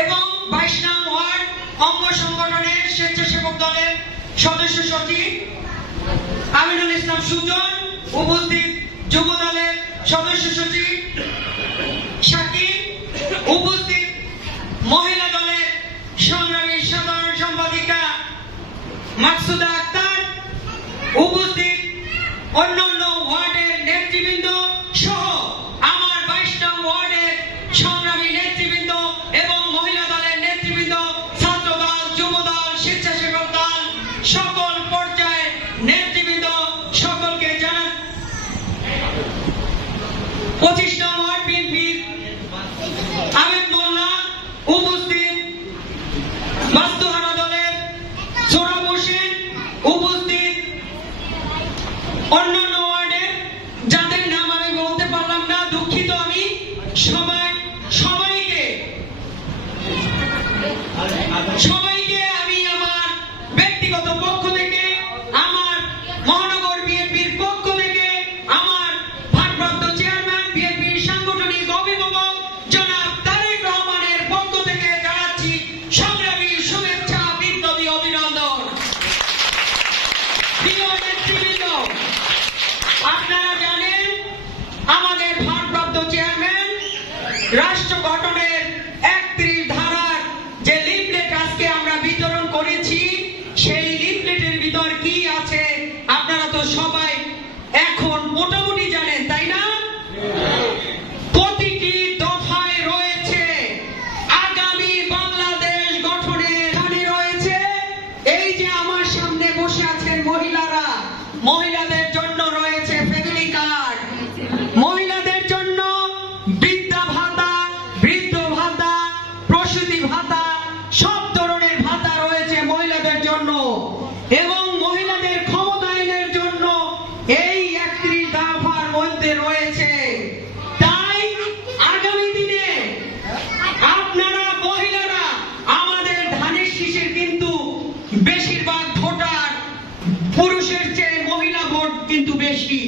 এবং 22 নং ওয়ার্ড অঙ্গ সংগঠনের স্বেচ্ছাসেবক দলের সদস্য সচিব আমিনুল ইসলাম সুজন, উপস্থিত যুব দলের সদস্য সচিব শাকিব, উপস্থিত মহিলা দলের সংগ্রামী সাধারণ সম্পাদিকা মাকসুদা আক্তার, উপস্থিত অন্যান্য ওয়ার্ডের নেতৃবৃন্দ সহ আমার 22 নং ওয়ার্ডের সংগ্রামী নেতৃবৃন্দ এবং মহিলা দলের নেতৃবৃন্দ, ছাত্র দল, যুব দল, স্বেচ্ছাসেবক দল, সকল পর্যায়ের নেতৃবৃন্দ সকলকে জানান 25 নং ওয়ার্ড বিএনপির আহমেদ মোল্লা, উপস্থিত বাস্তুহারা দলের সোহরাব হোসেন, উপস্থিত অন্যান্য ওয়ার্ডের যাদের নাম আমি বলতে পারলাম না, দুঃখিত আমি। সবাইকে আমি আমার ব্যক্তিগত পক্ষ থেকে, আমার মহানগর বিএনপির পক্ষ থেকে, আমার ভারপ্রাপ্ত চেয়ারম্যান বিএনপির সাংগঠনিক অভিভাবক জনাব তারেক রহমানের পক্ষ থেকে জানাচ্ছি সংগ্রামী শুভেচ্ছা, বিপ্লবী অভিনন্দন। প্রিয় নেতৃবৃন্দ, আপনারা জানেন আমাদের ভারপ্রাপ্ত চেয়ারম্যান রাষ্ট্র গঠনের 31 ধারার যে লিফলেট আজকে আমরা বিতরণ করেছি, সেই লিফলেটের ভিতর কি আছে আপনারা তো সবাই এখন মোটামুটি জানেন, তাই না? প্রতিটি দফায় রয়েছে আগামী বাংলাদেশ গঠনের, এখানে রয়েছে এই যে আমার সামনে বসে আছেন মহিলারা, মহিলাদের জন্য রয়েছে ফ্যামিলি কার্ড, মহিলাদের জন্য বৃদ্ধা ভাতা, বৃদ্ধ ভাতা, প্রসূতি ভাতা, সব ধরনের ভাতা রয়েছে মহিলাদের জন্য এবং মহিলাদের ক্ষমতায়নের জন্য এই 31 দফার মধ্যে রয়েছে। তাই আগামী দিনে আপনারা মহিলারা আমাদের ধানের শীষের কিন্তু বেশিরভাগ ভোটার পুরুষের চেয়ে মহিলা ভোট কিন্তু বেশি।